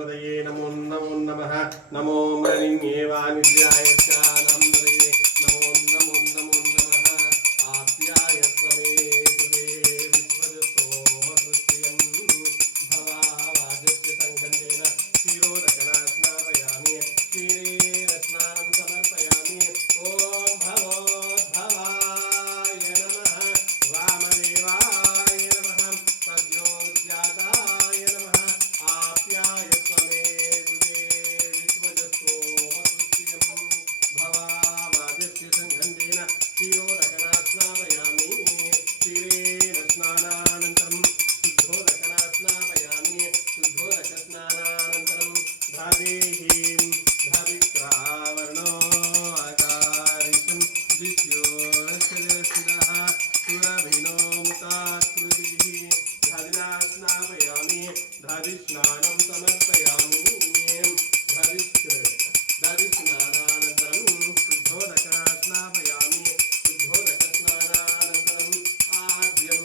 तन्मदये नमो नमो नमः नमो मृण्ये वाणिज्याय च नमोदये नमो नमो नमो नमः आप्याय समे सुदे विश्वजसोमसृत्यं भवावाजस्य संगन्धेन क्षीरोदकना स्नापयामि क्षीरेण स्नानं समर्पयामि ॐ भवोद्भवाय नमः वामदेवाय नमः सद्योजाताय नमः आप्याय समे दुदे विश्वजसोमसृत्यं भवावाजस्य संगन्धेन क्षीरोदकना स्नापयामि क्षीरेण स्नानानन्तरं शुद्धोदकना स्नापयामि शुद्धोदकस्नानानन्तरं धादेहीं धावित्रावर्णो आकारितं दिश्योश्चिरः सुरभिनो मुताकृतिः धादिना स्नापयामि धादिस्नानं समर्पयामि धादिस्नानानन्तरं शुद्धोदकना स्नापयामि शुद्धोदकस्नानानन्तरम् आद्यं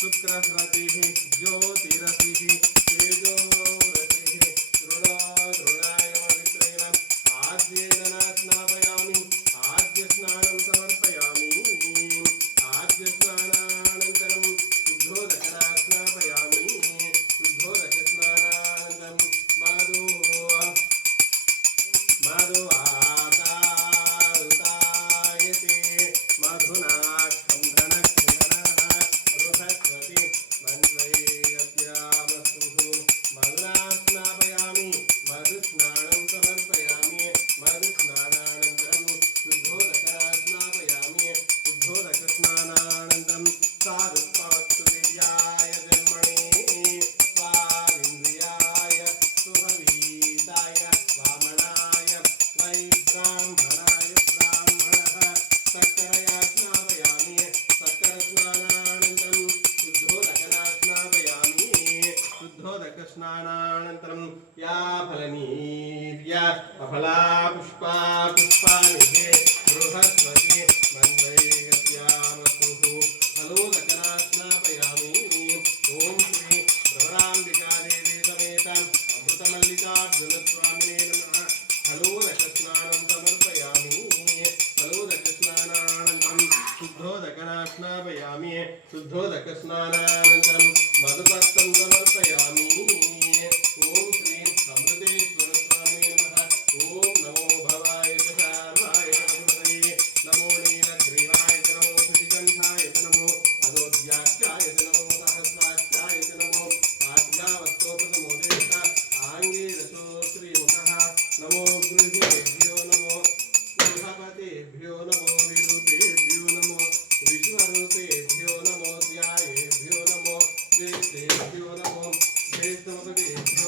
शुक्रस्रतिः ज्योतिरसिः तेजोरसिः दृढायमवित्रेण आद्येन स्नापयामि आद्यस्नानं समर्पयामि आद्यस्नानानन्तरं शुद्धोदकना स्नापयामि शुद्धोदकस्नानानन्तरं माधो आतारुतायते मधुना खण्डनक्षणः बृहस्पति मन्वयेऽप्यामस्तुः मधुना स्नापयामि मधुस्नानं समर्पयामि मधुस्नानानन्तरं शुद्धोदकना स्नापयामि शुद्धोदकस्नानानन्तरं साधुत्वात्तुल्याय जन्मणे स्वादिन्द्रियाय सुभवीताय वामनाय वैब्राह्मणाय ब्राह्मणः सक्करया स्नापयामि सक्करस्नानानन्तरं शुद्धोदकना स्नापयामि शुद्धोदकस्नानानन्तरं या फलनीर्या अफला पुष्पा पुष्पानिधे बृहस्पति मन्वयेऽप्यामस्तुः फलोदकना स्नापयामि ॐ श्री भ्रमराम्बिकादेवी समेतां अमृतमल्लिकार्जुनस्वामिने नमः फलोदकस्नानं समर्पयामि फलोदकस्नानानन्तरं शुद्धोदकना स्नापयामि शुद्धोदकस्नानानन्तरं मधुपर्कं समर्पयामि ॐ श्रीं अमृतेश्वरस्वामिने नमः ॐ नमो भवाय च शार्वाय च नमोदये नमो नीलग्रीवाय च नमो श्रीकण्ठाय च नमो अदोद्याक्षाय च नमो सहस्राक्षाय च नमो आज्ञावस्तोप्रथमोदेशः आङ्गीरसो श्रीमुखः नमो गृहेभ्यो नमो गृहपतेभ्यो नमो विरूपेभ्यो नमो विश्वरूपेभ्यो नमो ध्यायेभ्यो नमो ज्येष्ठेभ्यो नमो ज्येष्ठपतेभ्यो